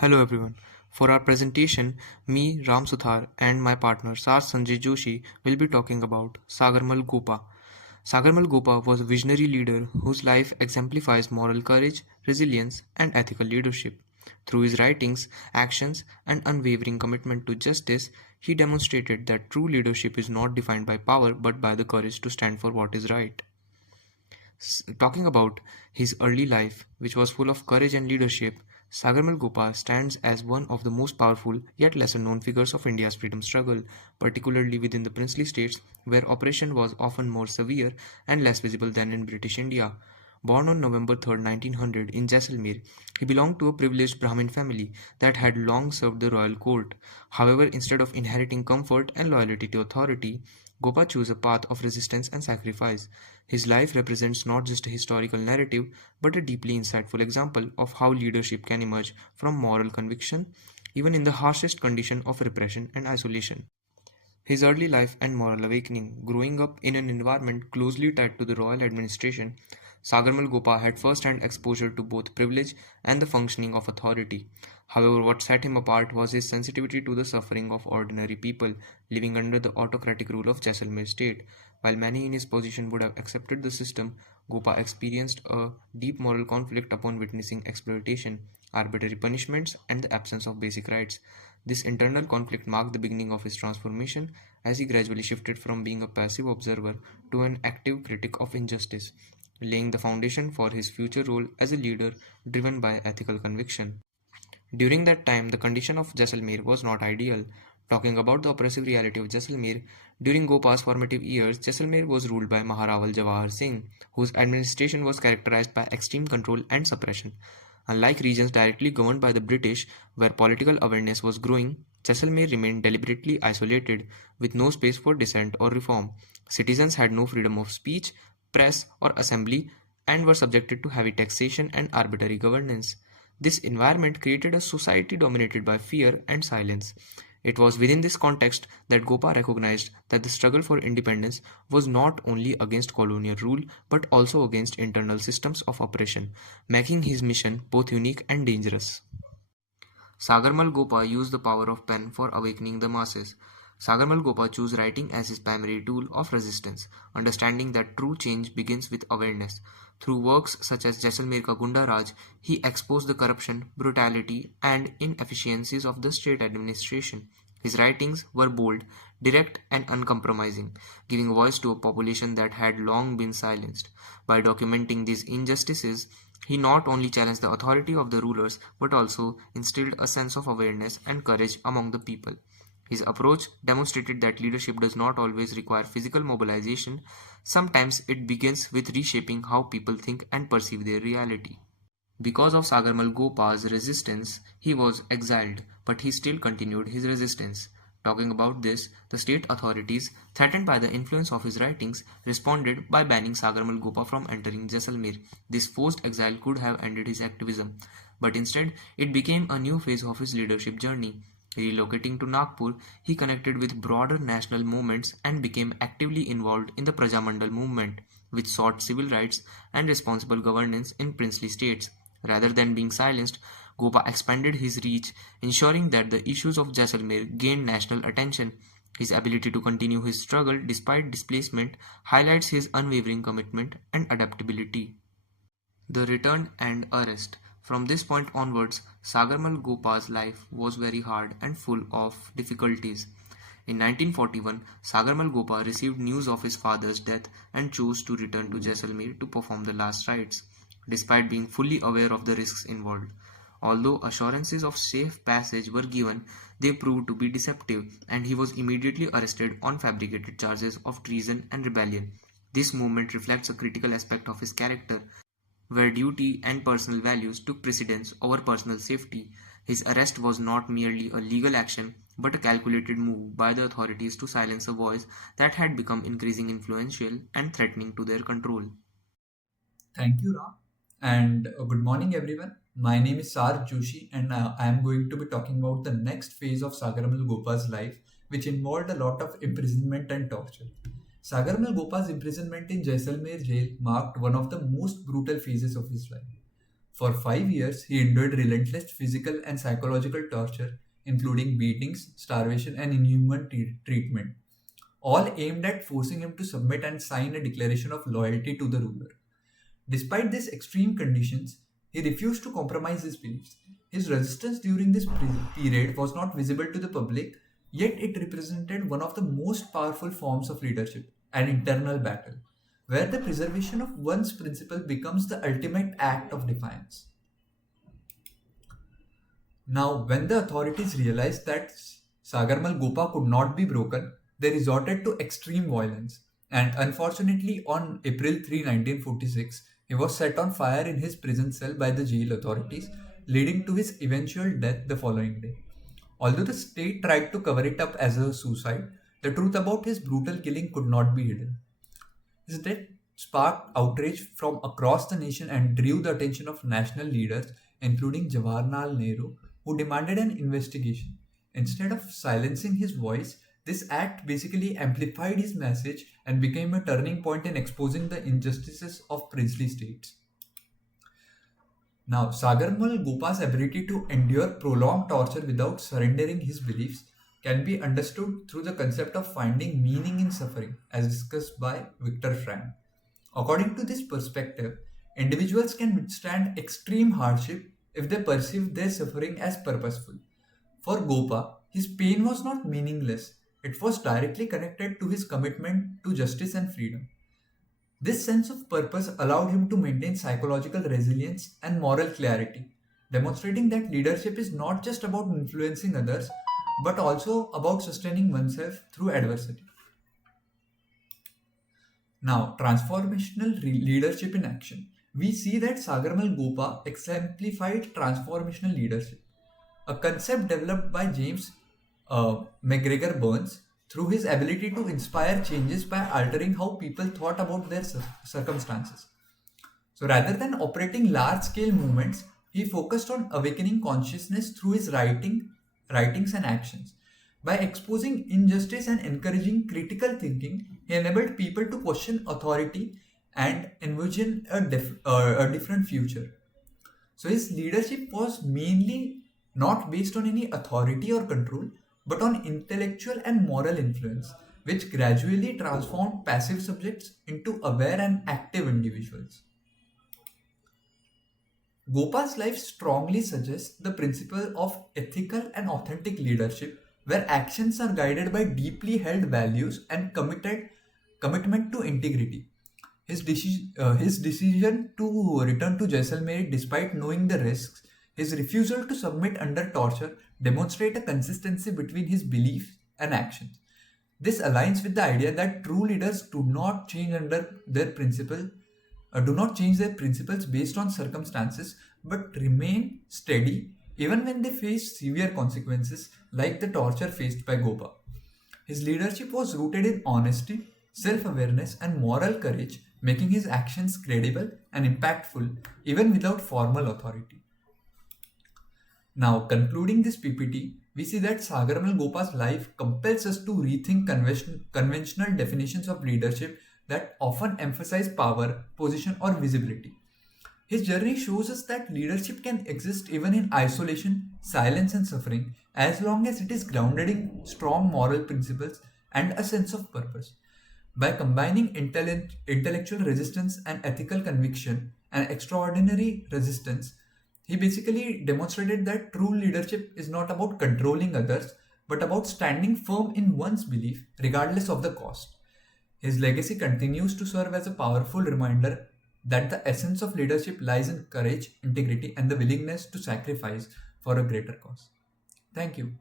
Hello everyone. For our presentation, me, Ram Suthar, and my partner Sarth Sanjay Joshi will be talking about Sagarmal Gopa. Sagarmal Gopa was a visionary leader whose life exemplifies moral courage, resilience, and ethical leadership. Through his writings, actions, and unwavering commitment to justice, he demonstrated that true leadership is not defined by power but by the courage to stand for what is right. Talking about his early life, which was full of courage and leadership, Sagarmal Gopa stands as one of the most powerful yet lesser known figures of India's freedom struggle, particularly within the princely states where oppression was often more severe and less visible than in British India. Born on November 3rd, 1900 in Jaisalmer, he belonged to a privileged Brahmin family that had long served the royal court. However, instead of inheriting comfort and loyalty to authority, Gopa chose a path of resistance and sacrifice. His life represents not just a historical narrative, but a deeply insightful example of how leadership can emerge from moral conviction, even in the harshest condition of repression and isolation. His early life and moral awakening. Growing up in an environment closely tied to the royal administration, Sagarmal Gopa had first-hand exposure to both privilege and the functioning of authority. However, what set him apart was his sensitivity to the suffering of ordinary people living under the autocratic rule of Jaisalmer state. While many in his position would have accepted the system, Gopa experienced a deep moral conflict upon witnessing exploitation, arbitrary punishments, and the absence of basic rights. This internal conflict marked the beginning of his transformation as he gradually shifted from being a passive observer to an active critic of injustice, laying the foundation for his future role as a leader driven by ethical conviction. During that time, the condition of Jaisalmer was not ideal. Talking about the oppressive reality of Jaisalmer, during Gopa's formative years, Jaisalmer was ruled by Maharaja Jawahar Singh, whose administration was characterized by extreme control and suppression. Unlike regions directly governed by the British, where political awareness was growing, Jaisalmer remained deliberately isolated, with no space for dissent or reform. Citizens had no freedom of speech, press, or assembly, and were subjected to heavy taxation and arbitrary governance. This environment created a society dominated by fear and silence. It was within this context that Gopa recognized that the struggle for independence was not only against colonial rule but also against internal systems of oppression, making his mission both unique and dangerous. Sagarmal Gopa used the power of pen for awakening the masses. Sagarmal Gopa chose writing as his primary tool of resistance, understanding that true change begins with awareness. Through works such as Jaisalmer Ka Gunda Raj, he exposed the corruption, brutality, and inefficiencies of the state administration. His writings were bold, direct, and uncompromising, giving voice to a population that had long been silenced. By documenting these injustices, he not only challenged the authority of the rulers but also instilled a sense of awareness and courage among the people. His approach demonstrated that leadership does not always require physical mobilization, sometimes it begins with reshaping how people think and perceive their reality. Because of Sagarmal Gopa's resistance, he was exiled, but he still continued his resistance. Talking about this, the state authorities, threatened by the influence of his writings, responded by banning Sagarmal Gopa from entering Jaisalmer. This forced exile could have ended his activism, but instead it became a new phase of his leadership journey. Relocating to Nagpur, he connected with broader national movements and became actively involved in the Prajamandal movement, which sought civil rights and responsible governance in princely states. Rather than being silenced, Gopa expanded his reach, ensuring that the issues of Jaisalmer gained national attention. His ability to continue his struggle despite displacement highlights his unwavering commitment and adaptability. The return and arrest. From this point onwards, Sagarmal Gopa's life was very hard and full of difficulties. In 1941, Sagarmal Gopa received news of his father's death and chose to return to Jaisalmer to perform the last rites, despite being fully aware of the risks involved. Although assurances of safe passage were given, they proved to be deceptive, and he was immediately arrested on fabricated charges of treason and rebellion. This movement reflects a critical aspect of his character, where duty and personal values took precedence over personal safety. His arrest was not merely a legal action, but a calculated move by the authorities to silence a voice that had become increasingly influential and threatening to their control. Thank you, Ram. And good morning, everyone. My name is Sarth Joshi, and I am going to be talking about the next phase of Sagarmal Gopa's life, which involved a lot of imprisonment and torture. Sagarmal Gopa's imprisonment in Jaisalmer jail marked one of the most brutal phases of his life. For 5 years, he endured relentless physical and psychological torture, including beatings, starvation, and inhuman treatment, all aimed at forcing him to submit and sign a declaration of loyalty to the ruler. Despite these extreme conditions, he refused to compromise his beliefs. His resistance during this period was not visible to the public, yet it represented one of the most powerful forms of leadership, an internal battle, where the preservation of one's principle becomes the ultimate act of defiance. Now, when the authorities realized that Sagarmal Gopa could not be broken, they resorted to extreme violence. And unfortunately, on April 3, 1946, he was set on fire in his prison cell by the jail authorities, leading to his eventual death the following day. Although the state tried to cover it up as a suicide, the truth about his brutal killing could not be hidden. His death sparked outrage from across the nation and drew the attention of national leaders, including Jawaharlal Nehru, who demanded an investigation. Instead of silencing his voice, this act basically amplified his message and became a turning point in exposing the injustices of princely states. Now, Sagarmal Gopa's ability to endure prolonged torture without surrendering his beliefs can be understood through the concept of finding meaning in suffering, as discussed by Viktor Frankl. According to this perspective, individuals can withstand extreme hardship if they perceive their suffering as purposeful. For Gopa, his pain was not meaningless, it was directly connected to his commitment to justice and freedom. This sense of purpose allowed him to maintain psychological resilience and moral clarity, demonstrating that leadership is not just about influencing others, but also about sustaining oneself through adversity. Now, transformational leadership in action. We see that Sagarmal Gopa exemplified transformational leadership, a concept developed by James McGregor Burns through his ability to inspire changes by altering how people thought about their circumstances. So rather than operating large scale movements, he focused on awakening consciousness through his writings and actions. By exposing injustice and encouraging critical thinking, he enabled people to question authority and envision a different future. So his leadership was mainly not based on any authority or control, but on intellectual and moral influence, which gradually transformed passive subjects into aware and active individuals. Gopa's life strongly suggests the principle of ethical and authentic leadership, where actions are guided by deeply held values and commitment to integrity. His decision to return to Jaisalmer despite knowing the risks, his refusal to submit under torture demonstrate a consistency between his beliefs and actions. This aligns with the idea that true leaders do not change their principles based on circumstances, but remain steady even when they face severe consequences like the torture faced by Gopa. His leadership was rooted in honesty, self-awareness, and moral courage, making his actions credible and impactful even without formal authority. Now, concluding this PPT, we see that Sagarmal Gopa's life compels us to rethink conventional definitions of leadership that often emphasize power, position, or visibility. His journey shows us that leadership can exist even in isolation, silence, and suffering, as long as it is grounded in strong moral principles and a sense of purpose. By combining intellectual resistance and ethical conviction and extraordinary resistance, he basically demonstrated that true leadership is not about controlling others, but about standing firm in one's belief, regardless of the cost. His legacy continues to serve as a powerful reminder that the essence of leadership lies in courage, integrity, and the willingness to sacrifice for a greater cause. Thank you.